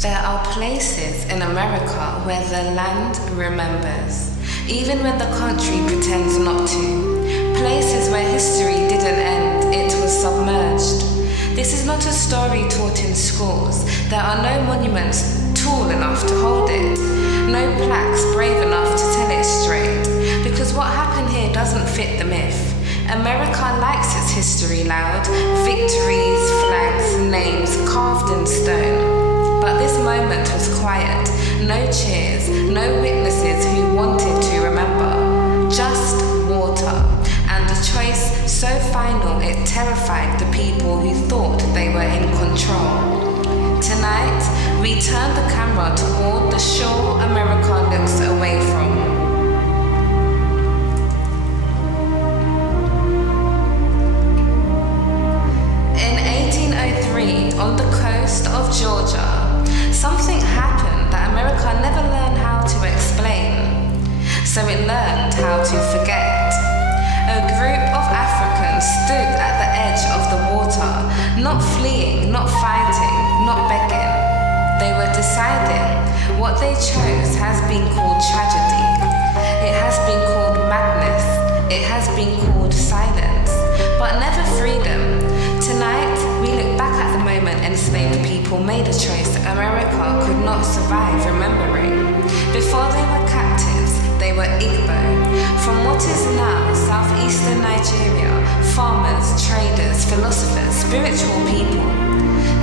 There are places in America where the land remembers, even when the country pretends not to. Places where history didn't end, it was submerged. This is not a story taught in schools. There are no monuments tall enough to hold it, no plaques brave enough to tell it straight, because what happened here doesn't fit the myth. America likes its history loud, victories, flags, names carved in stone. But this moment was quiet, no cheers, no witnesses who wanted to remember, just water, and a choice so final it terrified the people who thought they were in control. Tonight, we turn the camera toward the shore America looks away from. In 1803, on the coast of Georgia, something happened that America never learned how to explain, so it learned how to forget. A group of Africans stood at the edge of the water, not fleeing, not fighting, not begging. They were deciding. What they chose has been called tragedy. It has been called madness. It has been called silence, but never freedom. Tonight, we look back at the moment enslaved people made a choice that America could not survive remembering. Before they were captives, they were Igbo. From what is now southeastern Nigeria, farmers, traders, philosophers, spiritual people.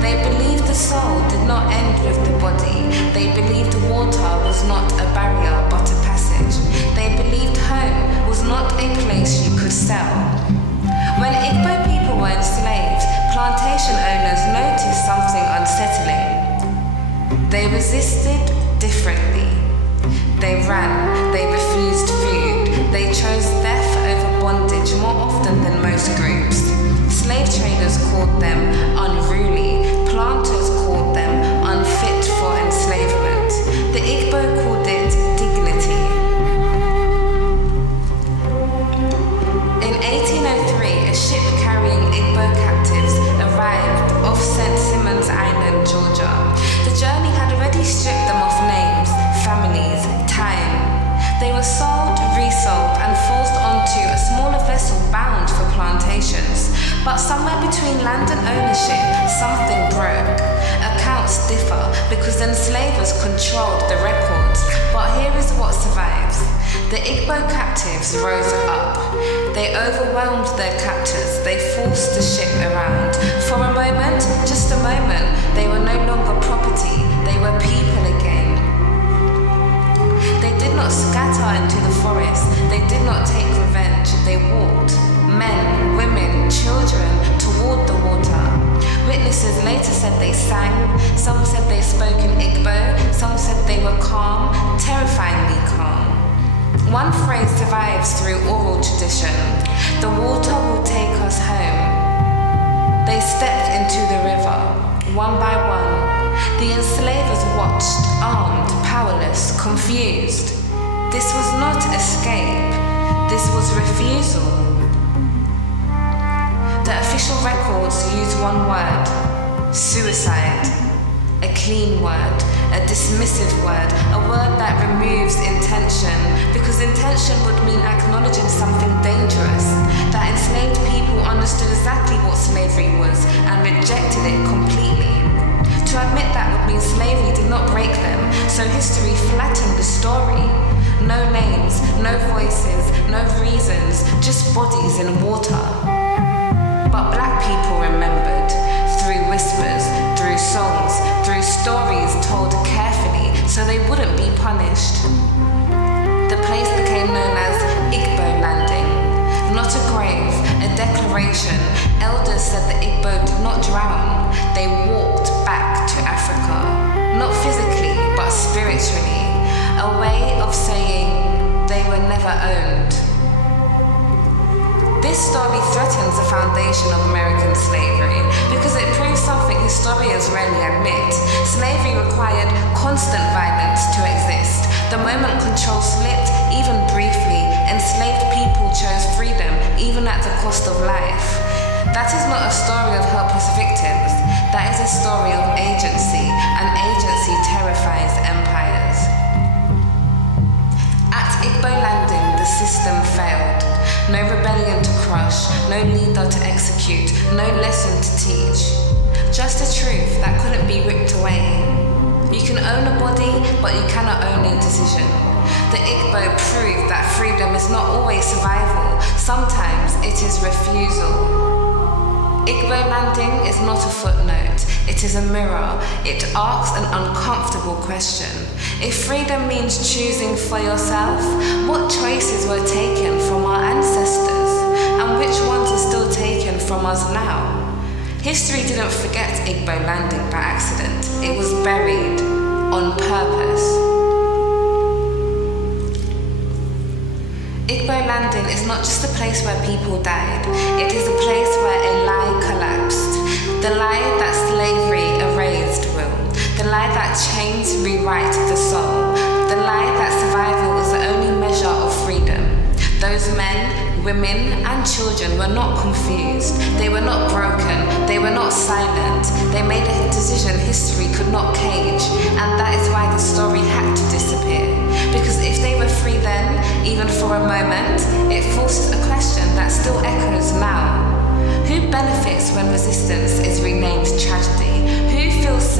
They believed the soul did not end with the body. They believed water was not a barrier but a passage. They believed home was not a place you could sell. When Igbo people were enslaved, plantation owners noticed something unsettling. They resisted differently. They ran, they refused food, they chose death over bondage more often than most groups. Slave traders called them unruly, planters called them unfit for enslavement. The Igbo called it dignity. In 1803, a ship carrying Igbo captives arrived off St. Simon's Island, Georgia. The journey had already stripped them of names, families, time. They were sold, resold, and forced onto a smaller vessel bound for plantations. But somewhere between land and ownership, something broke. Accounts differ because the enslavers controlled the records. But here is what survives. The Igbo captives rose up. They overwhelmed their captors. They forced the ship around. For a moment, just a moment, they were no longer property. They were people again. They did not scatter into the forest. They did not take revenge. They walked, men, women, children, toward the water. Witnesses later said they sang. Some said they spoke in Igbo. Some said they were calm, terrifyingly calm. One phrase survives through oral tradition. The water will take us home. They stepped into the river, one by one. The enslavers watched, armed, powerless, confused. This was not escape. This was refusal. The official records use one word: suicide. A clean word, a dismissive word, a word that removes intention, because intention would mean acknowledging something dangerous. That enslaved people understood exactly what slavery was and rejected it completely. To admit that would mean slavery did not break them, so history flattened the story. No names, no voices, no reasons, just bodies in water. But black people remembered, through whispers, through songs, through stories told carefully so they wouldn't be punished. The place became known as Igbo Landing. Not a grave, a declaration. Elders said the Igbo did not drown. They walked back to Africa. Not physically, but spiritually. A way of saying they were never owned. This story threatens the foundation of American slavery because it proves something historians rarely admit. Slavery required constant violence to exist. The moment control slipped, even briefly, enslaved people chose freedom, even at the cost of life. That is not a story of helpless victims. That is a story of agency, and agency rush, no leader to execute, no lesson to teach. Just a truth that couldn't be ripped away. You can own a body, but you cannot own a decision. The Igbo proved that freedom is not always survival, sometimes it is refusal. Igbo Landing is not a footnote, it is a mirror. It asks an uncomfortable question. If freedom means choosing for yourself, what choices were taken from our ancestors, and which ones are still taken from us now? History didn't forget Igbo Landing by accident, it was buried on purpose. Igbo Landing is not just a place where people died, it is a place where a lie collapsed. The lie that slavery erased will. The lie that chains rewrite the soul. The lie that survival is the only measure of freedom. Those men, women, and children were not confused. They were not broken. They were not silent. They made a decision history could not cage, and that is why the story had to disappear. Because if they were free then, even for a moment, it forces a question that still echoes now. Who benefits when resistance is renamed tragedy? Who feels